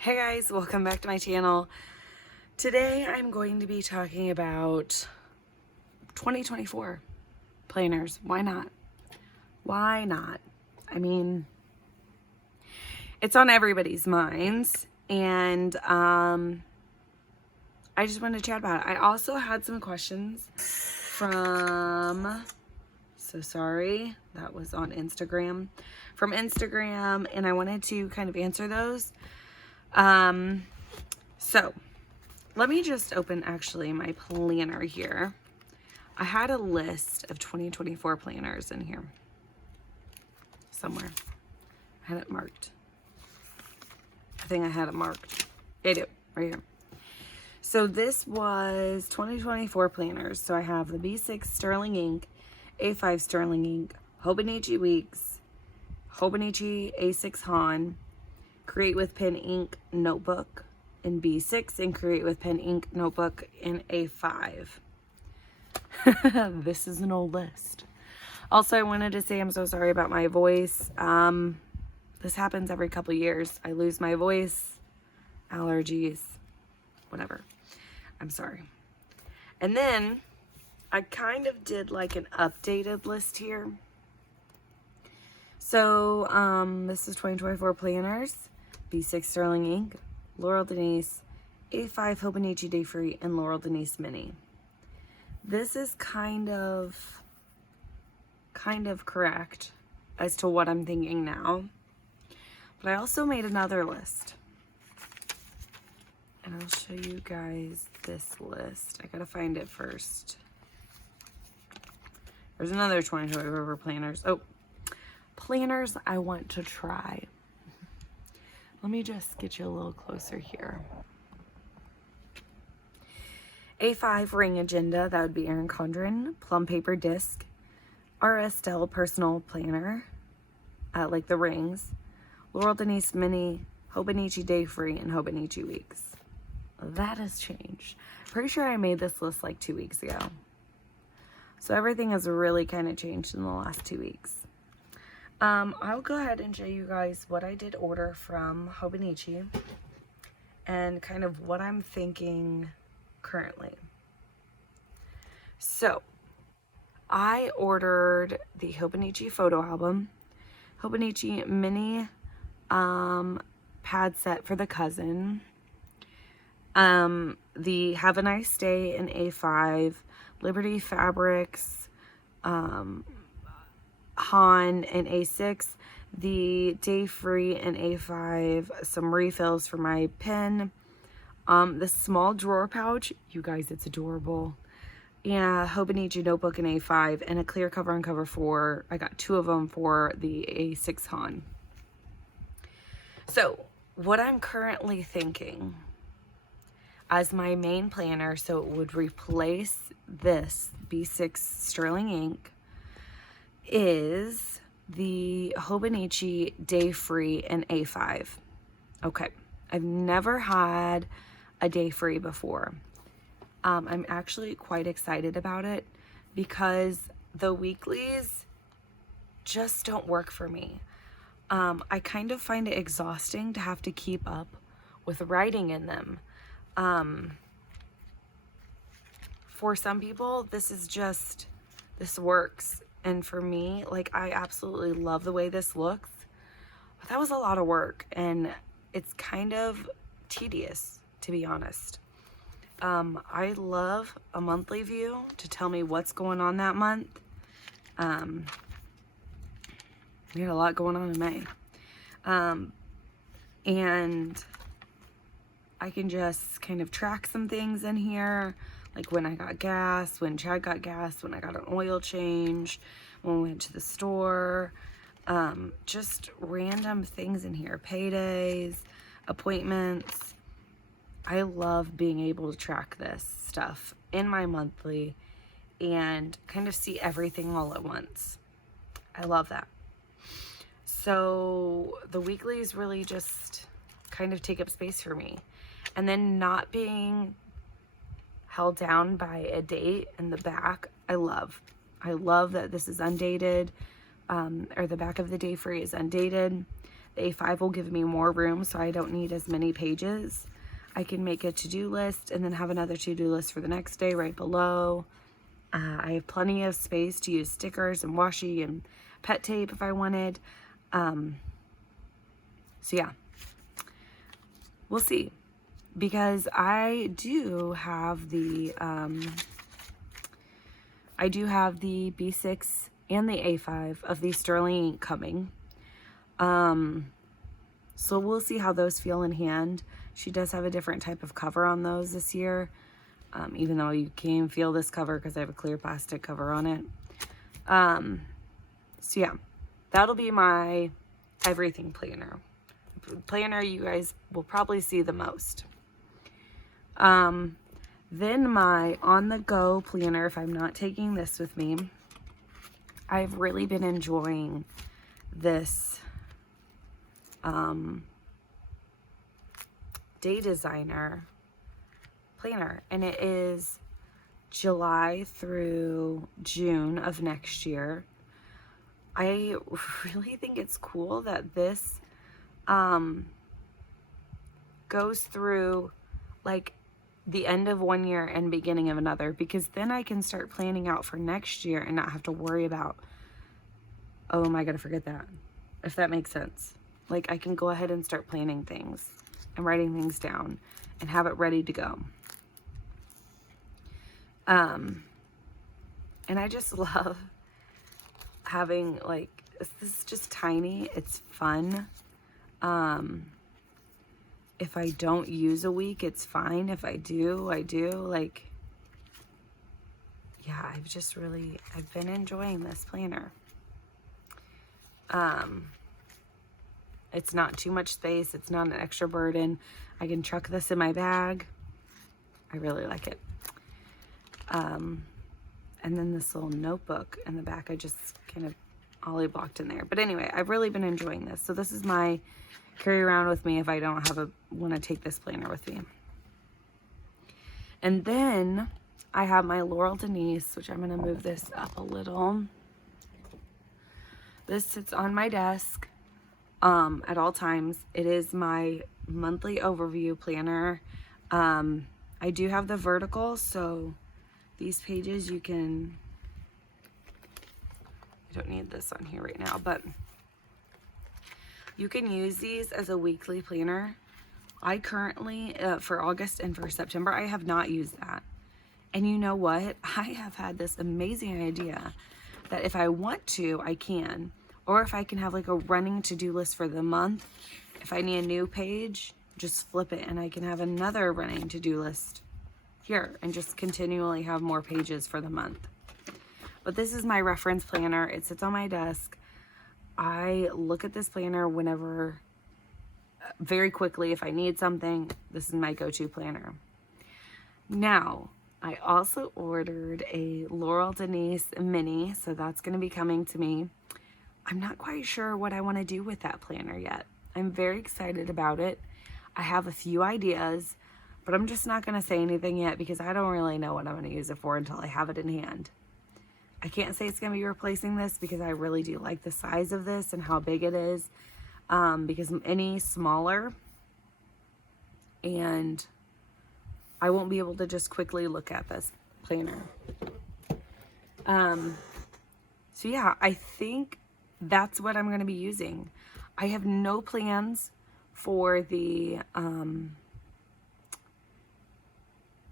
Hey guys, welcome back to my channel. Today I'm going to be talking about 2024 planners. Why not? Why not? I mean, it's on everybody's minds, and I just wanted to chat about it. I also had some questions from, so sorry, that was on Instagram, from Instagram, and I wanted to kind of answer those. So let me just open actually my planner here. I had a list of 2024 planners in here somewhere. I had it marked. I think I had it marked. I do, right here. So this was 2024 planners. So I have the B6 Sterling ink, A5 Sterling ink, Hobonichi Weeks, Hobonichi A6 Han, Create with Pen ink notebook in B6, and Create with Pen ink notebook in A5. This is an old list. Also, I wanted to say I'm so sorry about my voice. This happens every couple years. I lose my voice, allergies, whatever. I'm sorry. And then I kind of did like an updated list here. So this is 2024 planners, B6 Sterling ink, Laurel Denise, A5 Hobonichi Day Free, and Laurel Denise Mini. This is kind of correct as to what I'm thinking now. But I also made another list. And I'll show you guys this list. I gotta find it first. There's another 2024 planners. Oh, planners I want to try. Let me just get you a little closer here. A5 Ring Agenda, that would be Erin Condren. Plum Paper Disc. R.S. Stella Personal Planner, like the rings. Laurel Denise Mini, Hobonichi Day Free, and Hobonichi Weeks. That has changed. Pretty sure I made this list like 2 weeks ago. So everything has really kind of changed in the last 2 weeks. I'll go ahead and show you guys what I did order from Hobonichi and kind of what I'm thinking currently. So I ordered the Hobonichi photo album, Hobonichi mini pad set for the cousin, the Have a Nice Day in A5, Liberty Fabrics, Han and A6, the Day Free and A5, some refills for my pen, the small drawer pouch, you guys, it's adorable, yeah, Hobonichi notebook in A5, and a clear cover on cover 4. I got 2 of them for the A6 Han. So what I'm currently thinking as my main planner, so it would replace this B6 Sterling ink, is the Hobonichi Day Free in A5. Okay, I've never had a Day Free before. I'm actually quite excited about it because the weeklies just don't work for me. I kind of find it exhausting to have to keep up with writing in them. For some people, this works. And for me, like, I absolutely love the way this looks. But that was a lot of work, and it's kind of tedious, to be honest. I love a monthly view to tell me what's going on that month. We had a lot going on in May. And I can just kind of track some things in here, like when I got gas, when Chad got gas, when I got an oil change, when we went to the store, just random things in here, paydays, appointments. I love being able to track this stuff in my monthly and kind of see everything all at once. I love that. So the weeklies really just kind of take up space for me. And then not being held down by a date in the back, I love. I love that this is undated, or the back of the Day Free is undated. A5 will give me more room, so I don't need as many pages. I can make a to-do list and then have another to-do list for the next day right below. I have plenty of space to use stickers and washi and pet tape if I wanted. So yeah, we'll see. Because I do have the B6 and the A5 of the sterling ink coming. So we'll see how those feel in hand. She does have a different type of cover on those this year. Even though you can't feel this cover because I have a clear plastic cover on it. So yeah, that'll be my everything planner. Planner you guys will probably see the most. Then my on-the-go planner, if I'm not taking this with me, I've really been enjoying this Day Designer planner, and it is July through June of next year. I really think it's cool that this goes through like the end of one year and beginning of another, because then I can start planning out for next year and not have to worry about, oh, am I gonna forget that? If that makes sense. Like, I can go ahead and start planning things and writing things down and have it ready to go. And I just love having, like, this is just tiny. It's fun. If I don't use a week, it's fine. If I do, I do. Like, yeah, I've been enjoying this planner. It's not too much space. It's not an extra burden. I can chuck this in my bag. I really like it. And then this little notebook in the back, I just kind of ollie blocked in there. But anyway, I've really been enjoying this. So this is my carry around with me if I don't want to take this planner with me. And then I have my Laurel Denise, which I'm going to move this up a little. This sits on my desk at all times. It is my monthly overview planner. I do have the vertical, so these pages I don't need this on here right now, but you can use these as a weekly planner. I currently, for August and for September, I have not used that. And you know what? I have had this amazing idea that if I want to, I can. Or if I can have like a running to-do list for the month, if I need a new page, just flip it and I can have another running to-do list here and just continually have more pages for the month. But this is my reference planner. It sits on my desk. I look at this planner whenever, very quickly, if I need something. This is my go-to planner. Now, I also ordered a Laurel Denise mini, so that's going to be coming to me. I'm not quite sure what I want to do with that planner yet. I'm very excited about it. I have a few ideas, but I'm just not going to say anything yet because I don't really know what I'm going to use it for until I have it in hand. I can't say it's going to be replacing this because I really do like the size of this and how big it is, because any smaller and I won't be able to just quickly look at this planner. So yeah, I think that's what I'm going to be using. I have no plans for the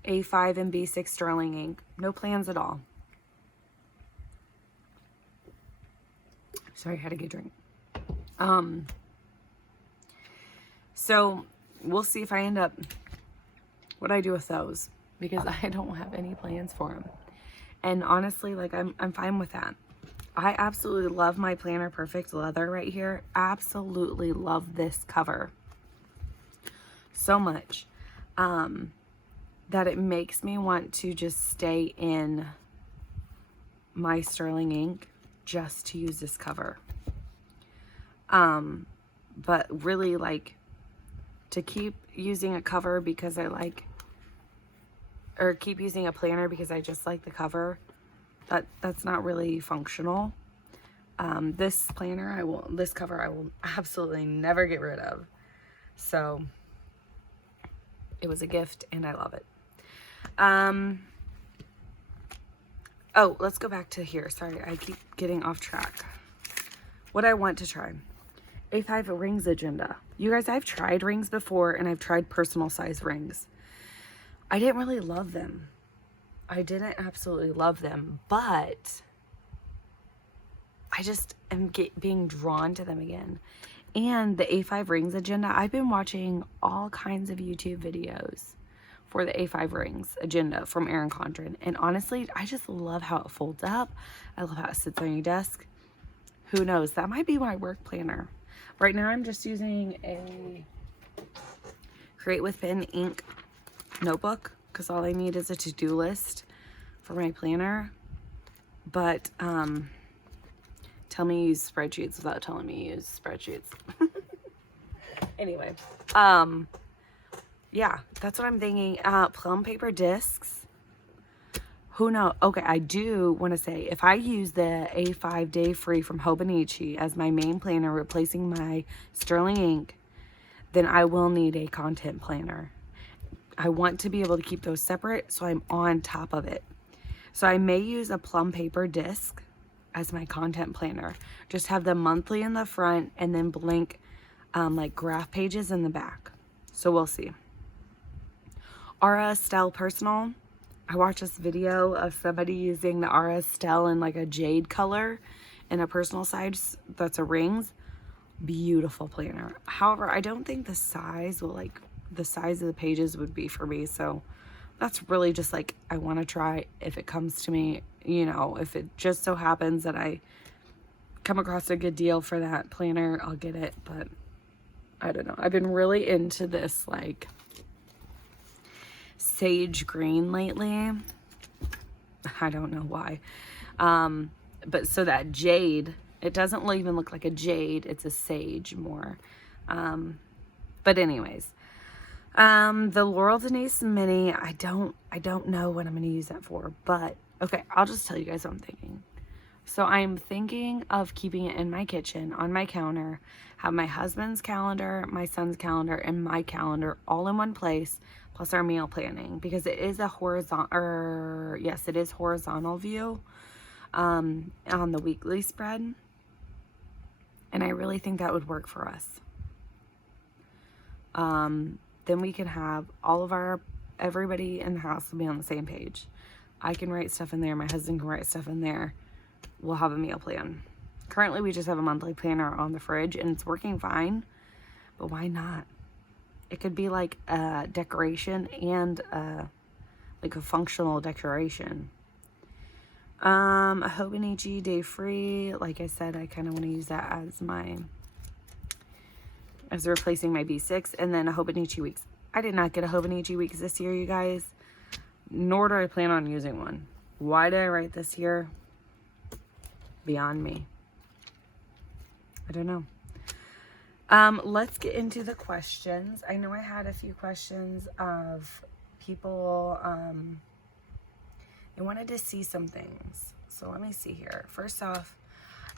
A5 and B6 sterling ink. No plans at all. Sorry, I had to get a drink. So we'll see if I end up, what I do with those, because I don't have any plans for them. And honestly, like, I'm fine with that. I absolutely love my Planner Perfect leather right here. Absolutely love this cover so much, that it makes me want to just stay in my sterling ink just to use this cover. But really, like, to keep using a cover because I like, or keep using a planner because I just like the cover, that's not really functional. This planner, this cover I will absolutely never get rid of. So it was a gift and I love it. Oh, let's go back to here. Sorry, I keep getting off track. What I want to try. A5 rings agenda. You guys, I've tried rings before and I've tried personal size rings. I didn't really love them. I didn't absolutely love them, but I just am being drawn to them again. And the A5 rings agenda, I've been watching all kinds of YouTube videos for the A5 rings agenda from Erin Condren. And honestly, I just love how it folds up. I love how it sits on your desk. Who knows? That might be my work planner. Right now, I'm just using a Create with Pen ink notebook because all I need is a to-do list for my planner. But tell me you use spreadsheets without telling me you use spreadsheets. Anyway, yeah, that's what I'm thinking. Plum paper discs. Who knows? Okay, I do want to say, if I use the A5 Day Free from Hobonichi as my main planner, replacing my Sterling ink, then I will need a content planner. I want to be able to keep those separate so I'm on top of it. So I may use a plum paper disc as my content planner. Just have the monthly in the front and then blank like graph pages in the back. So we'll see. Aura Estelle Personal. I watched this video of somebody using the Aura Estelle in like a jade color in a personal size that's a rings. Beautiful planner. However, I don't think the size will the size of the pages would be for me. So that's really just like, I want to try if it comes to me, you know, if it just so happens that I come across a good deal for that planner, I'll get it. But I don't know. I've been really into this like sage green lately. I don't know why. But so that jade, it doesn't even look like a jade. It's a sage more. But anyways, the Laurel Denise Mini, I don't know what I'm going to use that for, but okay, I'll just tell you guys what I'm thinking. So I'm thinking of keeping it in my kitchen, on my counter, have my husband's calendar, my son's calendar, and my calendar all in one place, plus our meal planning, because it is a horizontal, yes, it is horizontal view on the weekly spread. And I really think that would work for us. Then we can have everybody in the house will be on the same page. I can write stuff in there. My husband can write stuff in there. We'll have a meal plan. Currently, we just have a monthly planner on the fridge and it's working fine, but why not? It could be like a decoration and like a functional decoration. A Hobonichi Day Free. Like I said, I kind of want to use that as replacing my B6, and then a Hobonichi Weeks. I did not get a Hobonichi Weeks this year, you guys, nor do I plan on using one. Why did I write this here? Beyond me. I don't know. Let's get into the questions. I know I had a few questions of people, they wanted to see some things. So let me see here. First off,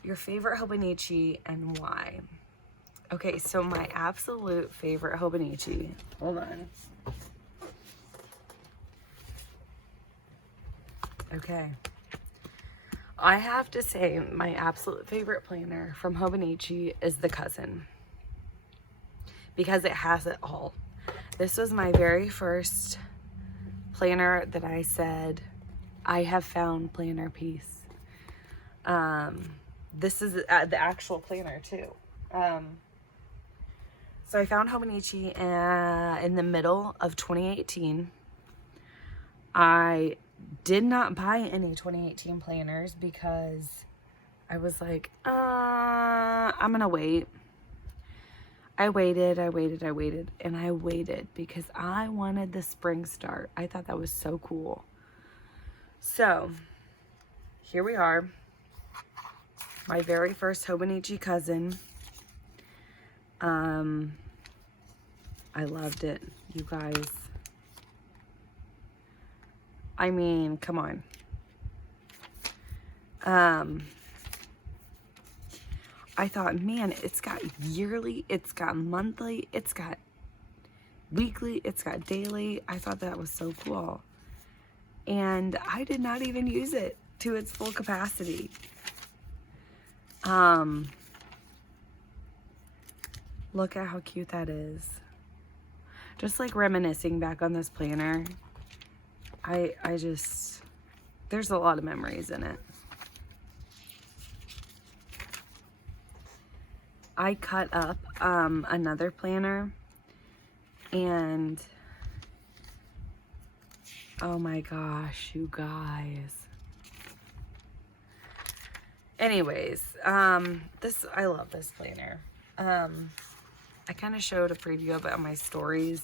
your favorite Hobonichi and why? Okay, so my absolute favorite Hobonichi. Hold on. Okay. I have to say my absolute favorite planner from Hobonichi is the Cousin. Because it has it all. This was my very first planner that I said, I have found planner piece. This is the actual planner too. So I found Hobonichi in the middle of 2018. I did not buy any 2018 planners because I was like, I'm gonna wait. I waited, and I waited because I wanted the spring start. I thought that was so cool. So here we are. My very first Hobonichi Cousin. I loved it, you guys. I mean, come on. I thought, man, it's got yearly, it's got monthly, it's got weekly, it's got daily. I thought that was so cool. And I did not even use it to its full capacity. Look at how cute that is. Just like reminiscing back on this planner. I just, there's a lot of memories in it. I cut up another planner, and oh my gosh, you guys. Anyways, I love this planner. I kind of showed a preview of it on my stories.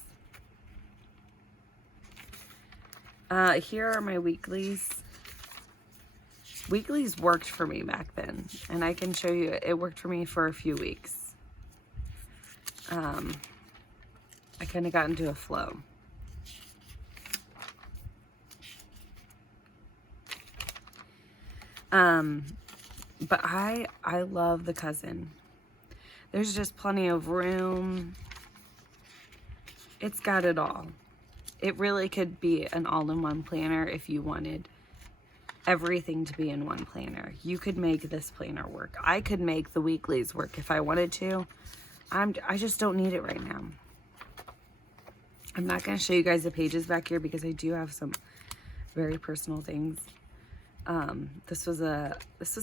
Here are my weeklies. Weeklies worked for me back then, and I can show you it worked for me for a few weeks. I kind of got into a flow. But I love the cousin. There's just plenty of room. It's got it all. It really could be an all-in-one planner if you wanted everything to be in one planner. You could make this planner work. I could make the weeklies work if I wanted to. I just don't need it right now. I'm not going to show you guys the pages back here because I do have some very personal things. This was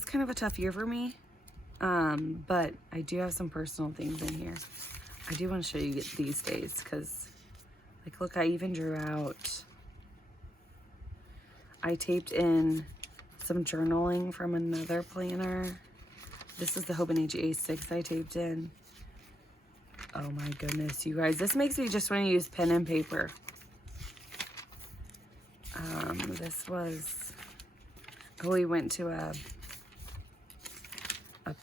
kind of a tough year for me. But I do have some personal things in here. I do want to show you these days because, like, look, I even drew out, I taped in some journaling from another planner. This is the Hobonichi A6 I taped in. Oh my goodness, you guys, this makes me just want to use pen and paper. This was, oh, we went to a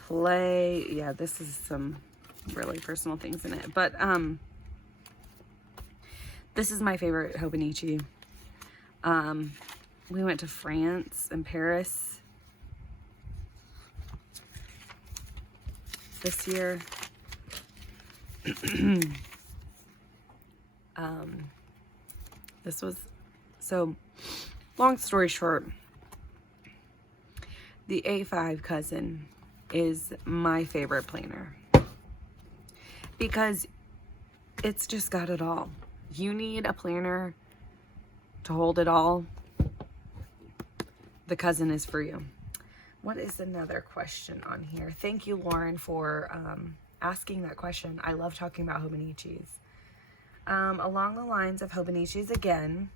play. Yeah, this is some really personal things in it, but this is my favorite Hobonichi. We went to France and Paris this year. This was, so long story short, the A5 cousin is my favorite planner because it's just got it all. You need a planner to hold it all. The cousin is for you. What is another question on here? Thank you, Lauren, for asking that question. I love talking about Hobonichis. Along the lines of Hobonichis again,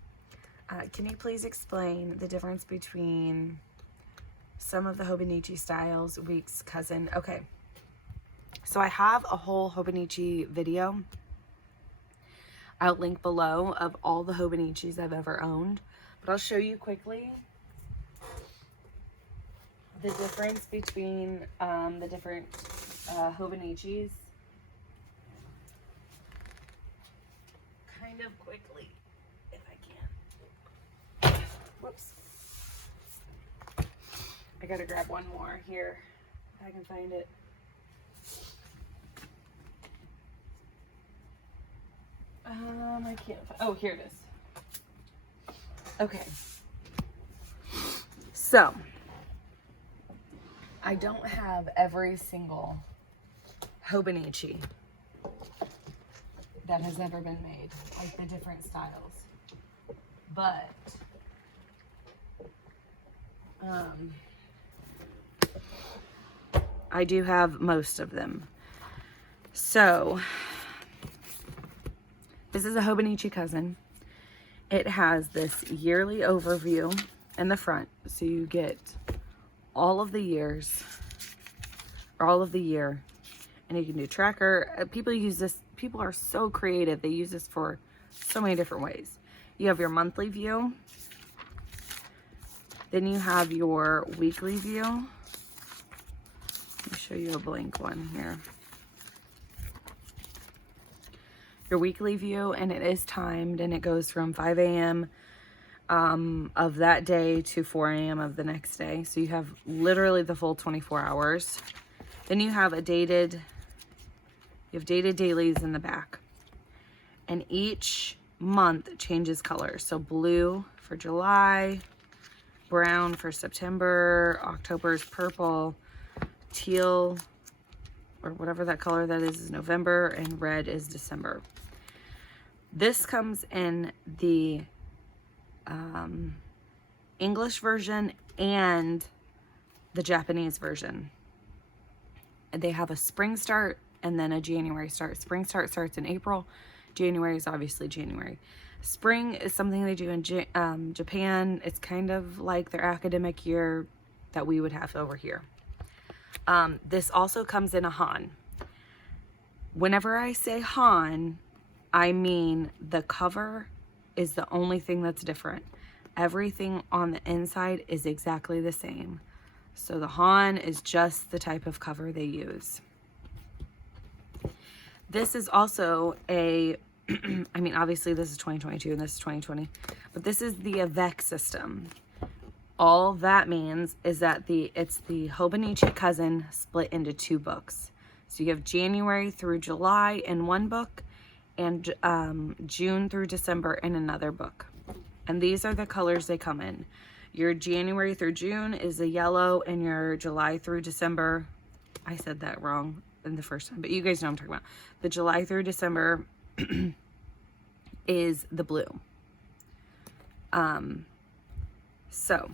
can you please explain the difference between some of the Hobonichi styles, weeks, cousin? Okay, so I have a whole Hobonichi video. I'll link below of all the Hobonichis I've ever owned, but I'll show you quickly the difference between the different Hobonichis. Kind of quickly, if I can. Whoops. I gotta grab one more here, if I can find it. I can't, oh, here it is. Okay. So, I don't have every single Hobonichi that has ever been made, like the different styles, but I do have most of them. So this is a Hobonichi cousin. It has this yearly overview in the front, so you get all of the years, or all of the year, and you can do tracker. People use this, people are so creative, they use this for so many different ways. You have your monthly view, then you have your weekly view. Let me show you a blank one here. Your weekly view, and it is timed, and it goes from 5 a.m. Of that day to 4 a.m. of the next day. So you have literally the full 24 hours. Then you have dated dailies in the back. And each month changes color. So blue for July, brown for September, October's purple, teal, or whatever that color that is November, and red is December. This comes in the English version and the Japanese version. They have a spring start and then a January start. Spring start starts in April. January is obviously January. Spring is something they do in Japan. It's kind of like their academic year that we would have over here. This also comes in a Han. Whenever I say Han, I mean the cover is the only thing that's different. Everything on the inside is exactly the same. So the Han is just the type of cover they use. This is also a, I mean, obviously this is 2022 and this is 2020, but this is the avec system. All that means is that it's the Hobonichi cousin split into 2 books. So you have January through July in one book and June through December in another book. And these are the colors they come in. Your January through June is a yellow, and your July through December, I said that wrong in the first time, but you guys know what I'm talking about. The July through December is the blue. So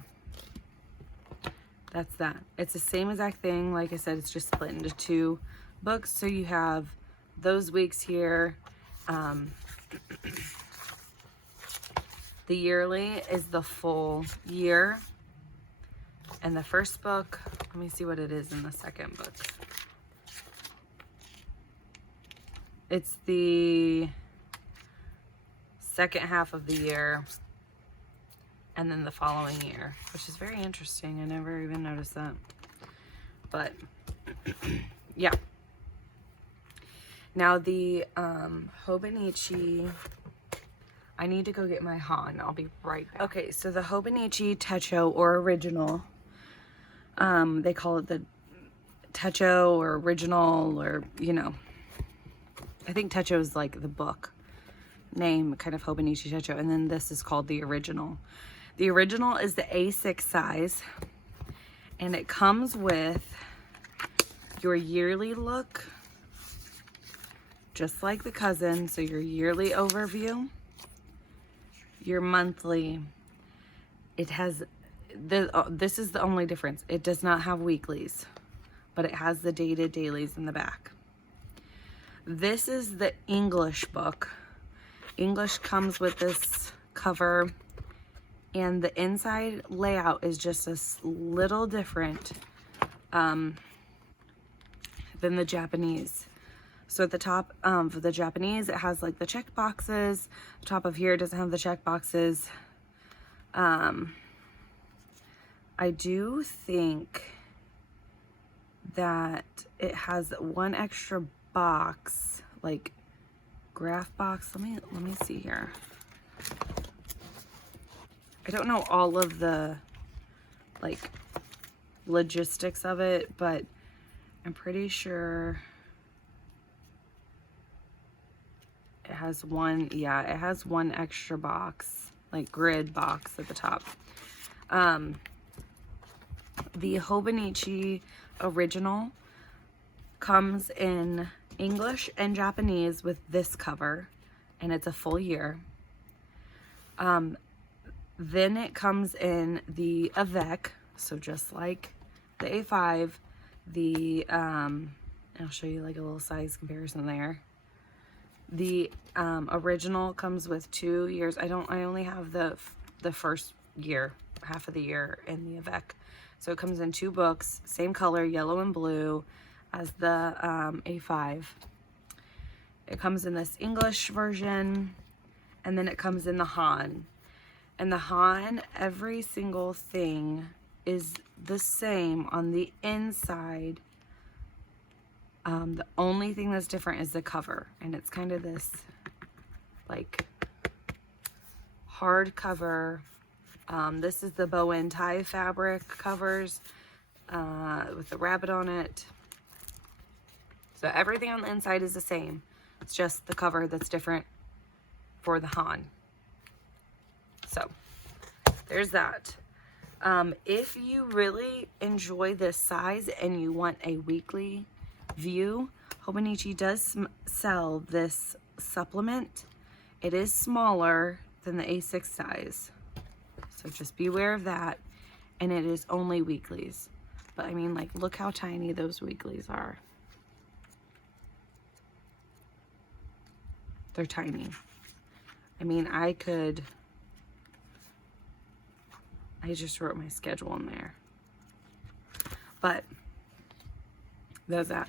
that's that. It's the same exact thing. Like I said, it's just split into 2 books. So you have those weeks here. The yearly is the full year. And the first book, let me see what it is in the second book. It's the second half of the year and then the following year, which is very interesting. I never even noticed that. But yeah. Now the Hobonichi, I need to go get my Han. I'll be right back. Okay, so the Hobonichi Techo or original, they call it the Techo or original, or, you know, I think Techo is like the book name, kind of Hobonichi Techo, and then this is called the original. The original is the A6 size, and it comes with your yearly look, just like the cousin. So your yearly overview, your monthly. It has this is the only difference. It does not have weeklies, but it has the dated dailies in the back. This is the English book. English comes with this cover, and the inside layout is just a little different than the Japanese. So at the top for the Japanese, it has like the check boxes. The top of here doesn't have the check boxes. I do think that it has one extra box, like graph box. Let me see here. I don't know all of the like logistics of it, but I'm pretty sure it has one, yeah, it has one extra box, like grid box at the top. The Hobonichi original comes in English and Japanese with this cover, and it's a full year. Then it comes in the avec, so just like the A5, the I'll show you like a little size comparison there. The original comes with 2 years. I only have the first year, half of the year in the avec. So it comes in 2 books, same color, yellow and blue, as the A5. It comes in this English version, and then it comes in the Han. And the Han, every single thing is the same on the inside. The only thing that's different is the cover, and it's kind of this like hard cover. This is the bow and tie fabric covers with the rabbit on it. So everything on the inside is the same. It's just the cover that's different for the Han. So there's that. If you really enjoy this size and you want a weekly view, Hobonichi does sell this supplement. It is smaller than the A6 size, so just be aware of that. And it is only weeklies. But I mean, like, look how tiny those weeklies are. They're tiny. I mean, I just wrote my schedule in there. But there's that.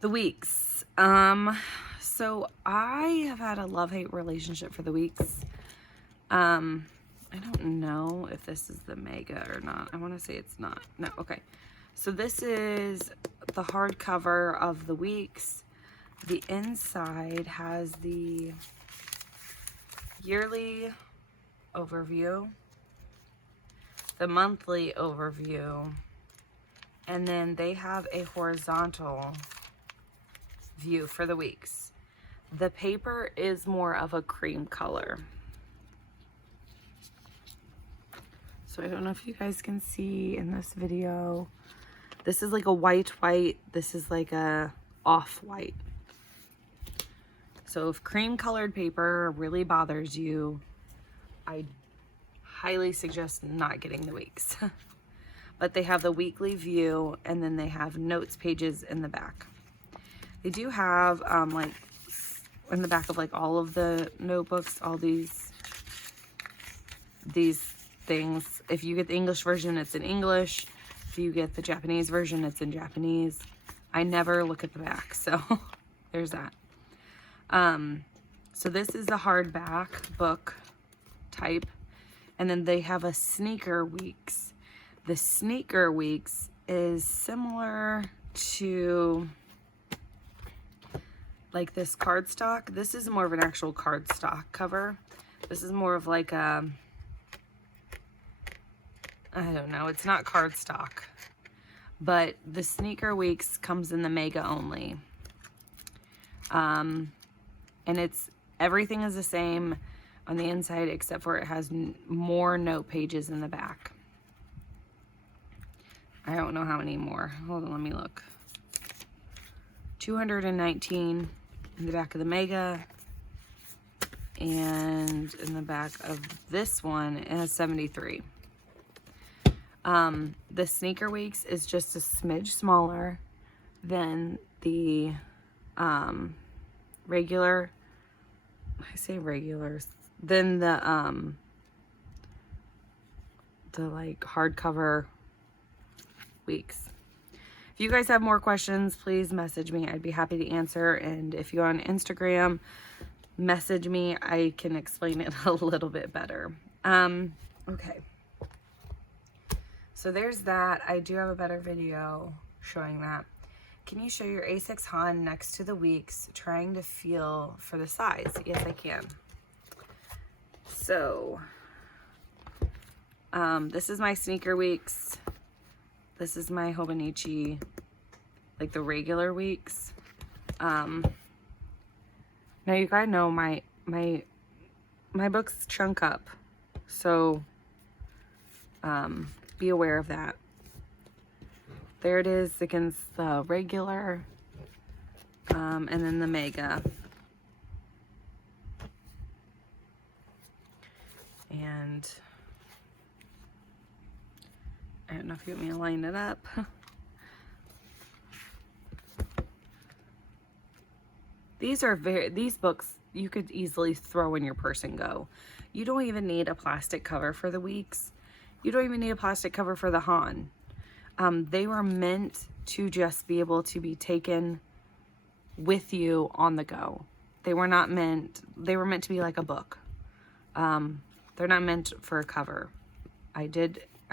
The weeks. So I have had a love-hate relationship for the weeks. I don't know if this is the mega or not. I want to say it's not. No, okay. So this is the hardcover of the weeks. The inside has the yearly overview, the monthly overview, and then they have a horizontal view for the weeks. The paper is more of a cream color. So I don't know if you guys can see in this video. This is like a white. This is like a off-white. So if cream colored paper really bothers you, I highly suggest not getting the weeks. But they have the weekly view, and then they have notes pages in the back. They do have like in the back of like all of the notebooks, all these things. If you get the English version, it's in English. If you get the Japanese version, it's in Japanese. I never look at the back, so there's that. So this is the hardback book type, and then they have a sneaker weeks. The sneaker weeks is similar to like this cardstock. This is more of an actual cardstock cover. This is more of like a, I don't know, it's not cardstock, but the sneaker weeks comes in the mega only. And everything is the same on the inside, except for it has more note pages in the back. I don't know how many more. Hold on, let me look. 219 in the back of the mega, and in the back of this one, it has 73. The sneaker weeks is just a smidge smaller than the regular, I say regulars, than the like hardcover weeks. If you guys have more questions, please message me. I'd be happy to answer. And if you're on Instagram, message me. I can explain it a little bit better. Okay. So there's that. I do have a better video showing that. Can you show your A6 Han next to the weeks, trying to feel for the size? Yes, I can. So, this is my sneaker weeks. This is my Hobonichi, like the regular weeks. Now you gotta know my books chunk up, so be aware of that. There it is against the regular, and then the mega. And I don't know if you want me to line it up. These books you could easily throw in your purse and go. You don't even need a plastic cover for the weeks. You don't even need a plastic cover for the Han. They were meant to just be able to be taken with you on the go. They were meant to be like a book. They're not meant for a cover. I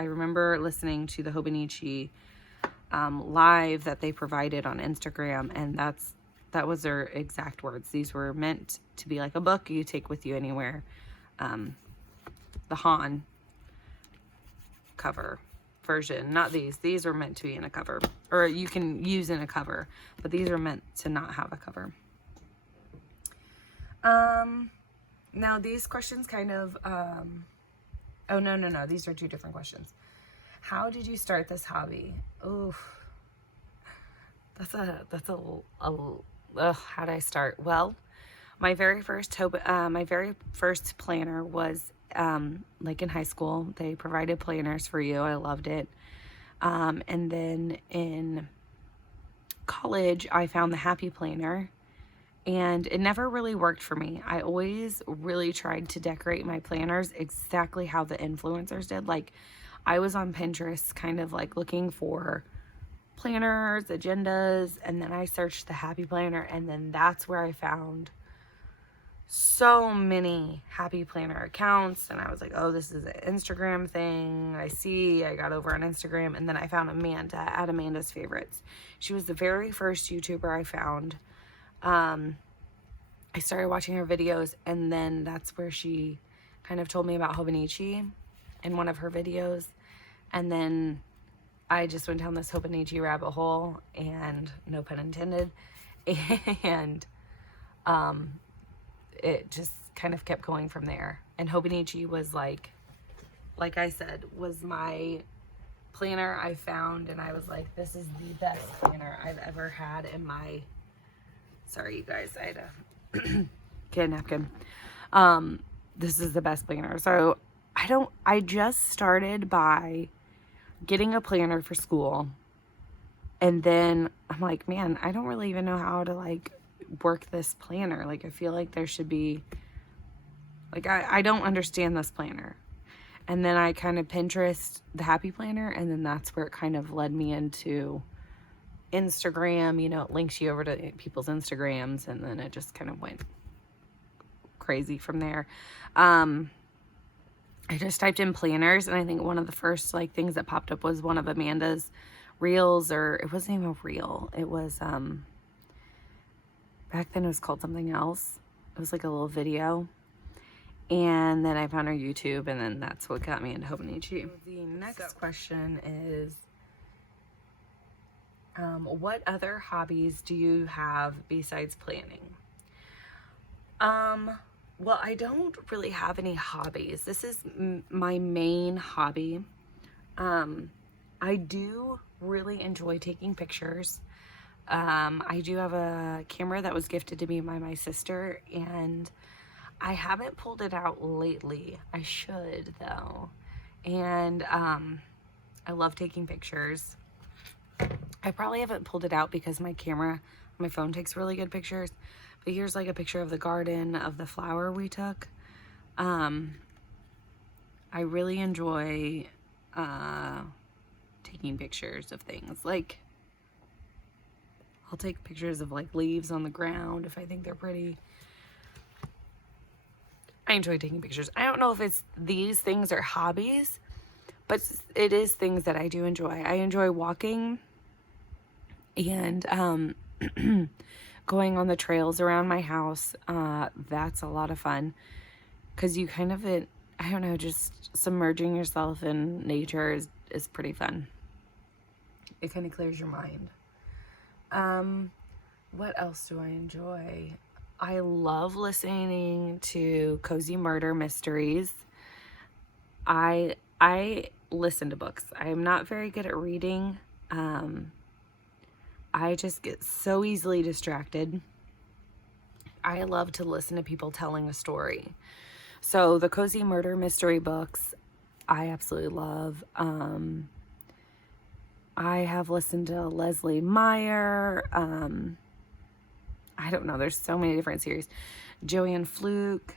remember listening to the Hobonichi live that they provided on Instagram, and that was their exact words. These were meant to be like a book you take with you anywhere. The Han cover version, not these. These are meant to be in a cover. or you can use in a cover, but these are meant to not have a cover. Now these questions kind of, oh, no, these are two different questions. How did you start this hobby? Oof. How did I start? Well, my very first planner was, like in high school. They provided planners for you. I loved it. And then in college, I found the Happy Planner, and it never really worked for me. I always really tried to decorate my planners exactly how the influencers did. Like, I was on Pinterest kind of like looking for planners, agendas, and then I searched the Happy Planner, and then that's where I found so many Happy Planner accounts, and I was like, oh, this is an Instagram thing. I got over on Instagram, and then I found Amanda at Amanda's Favorites. She was the very first YouTuber I found. I started watching her videos, and then that's where she kind of told me about Hobonichi in one of her videos, and then I just went down this Hobonichi rabbit hole, and no pun intended, and it just kind of kept going from there. And Hobonichi was like I said, was my planner I found, and I was like, this is the best planner I've ever had in my, sorry you guys, I had a kid napkin. This is the best planner. So I just started by getting a planner for school, and then I'm like, man, I don't really even know how to like work this planner. Like, I feel like there should be, like, I don't understand this planner. And then I kind of Pinterest the Happy Planner, and then that's where it kind of led me into Instagram. You know, it links you over to people's Instagrams, and then it just kind of went crazy from there. I just typed in planners, and I think one of the first like things that popped up was one of Amanda's reels, or it wasn't even a reel. It was, back then it was called something else. It was like a little video. And then I found her YouTube, and then that's what got me into Hobonichi. The next question is, what other hobbies do you have besides planning? Well, I don't really have any hobbies. This is my main hobby. I do really enjoy taking pictures. I do have a camera that was gifted to me by my sister, and I haven't pulled it out lately. I should, though. And I love taking pictures. I probably haven't pulled it out because my phone takes really good pictures. But here's like a picture of the garden, of the flower we took. I really enjoy taking pictures of things. Like, I'll take pictures of like leaves on the ground if I think they're pretty. I enjoy taking pictures. I don't know if it's these things are hobbies, but it is things that I do enjoy. I enjoy walking and going on the trails around my house. That's a lot of fun because you kind of, I don't know, just submerging yourself in nature is pretty fun. It kind of clears your mind. What else do I enjoy? I love listening to cozy murder mysteries. I listen to books. I am not very good at reading. I just get so easily distracted. I love to listen to people telling a story. So the cozy murder mystery books, I absolutely love. I have listened to Leslie Meyer. I don't know. There's so many different series. Joanne Fluke.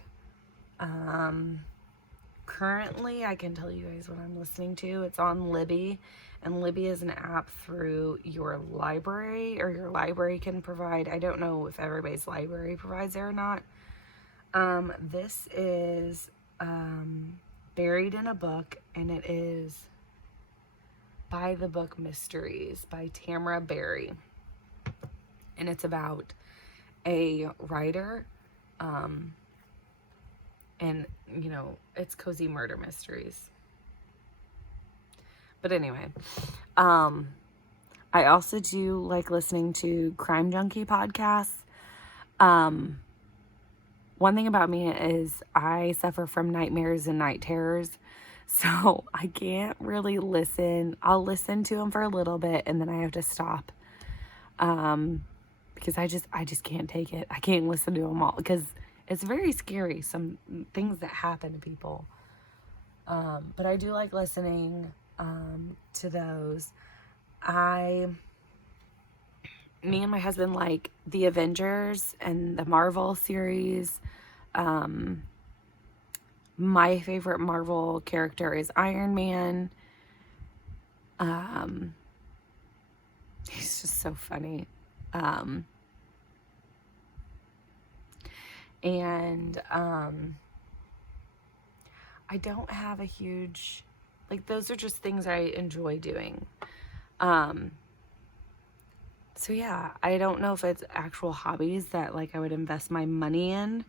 Currently, I can tell you guys what I'm listening to. It's on Libby. And Libby is an app through your library, or your library can provide. I don't know if everybody's library provides it or not. This is Buried in a Book, and it is By the Book Mysteries by Tamara Berry. And it's about a writer, and you know, it's cozy murder mysteries. But anyway, I also do like listening to Crime Junkie podcasts. One thing about me is I suffer from nightmares and night terrors. So I can't really listen. I'll listen to them for a little bit and then I have to stop. Because I just can't take it. I can't listen to them all because it's very scary. Some things that happen to people. But I do like listening, to those. Me and my husband like the Avengers and the Marvel series. My favorite Marvel character is Iron Man. He's just so funny. I don't have a huge, like, those are just things I enjoy doing. So yeah, I don't know if it's actual hobbies that like I would invest my money in.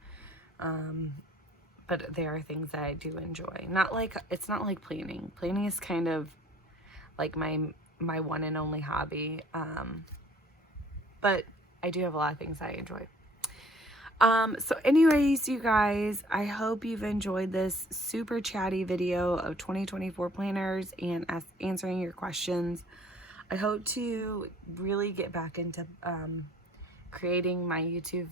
But they are things that I do enjoy. It's not like planning. Planning is kind of like my one and only hobby. But I do have a lot of things I enjoy. So anyways, you guys, I hope you've enjoyed this super chatty video of 2024 planners and answering your questions. I hope to really get back into creating my YouTube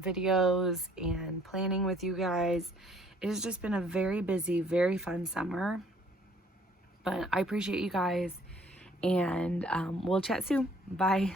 videos and planning with you guys. It has just been a very busy, very fun summer. But I appreciate you guys, and we'll chat soon. Bye.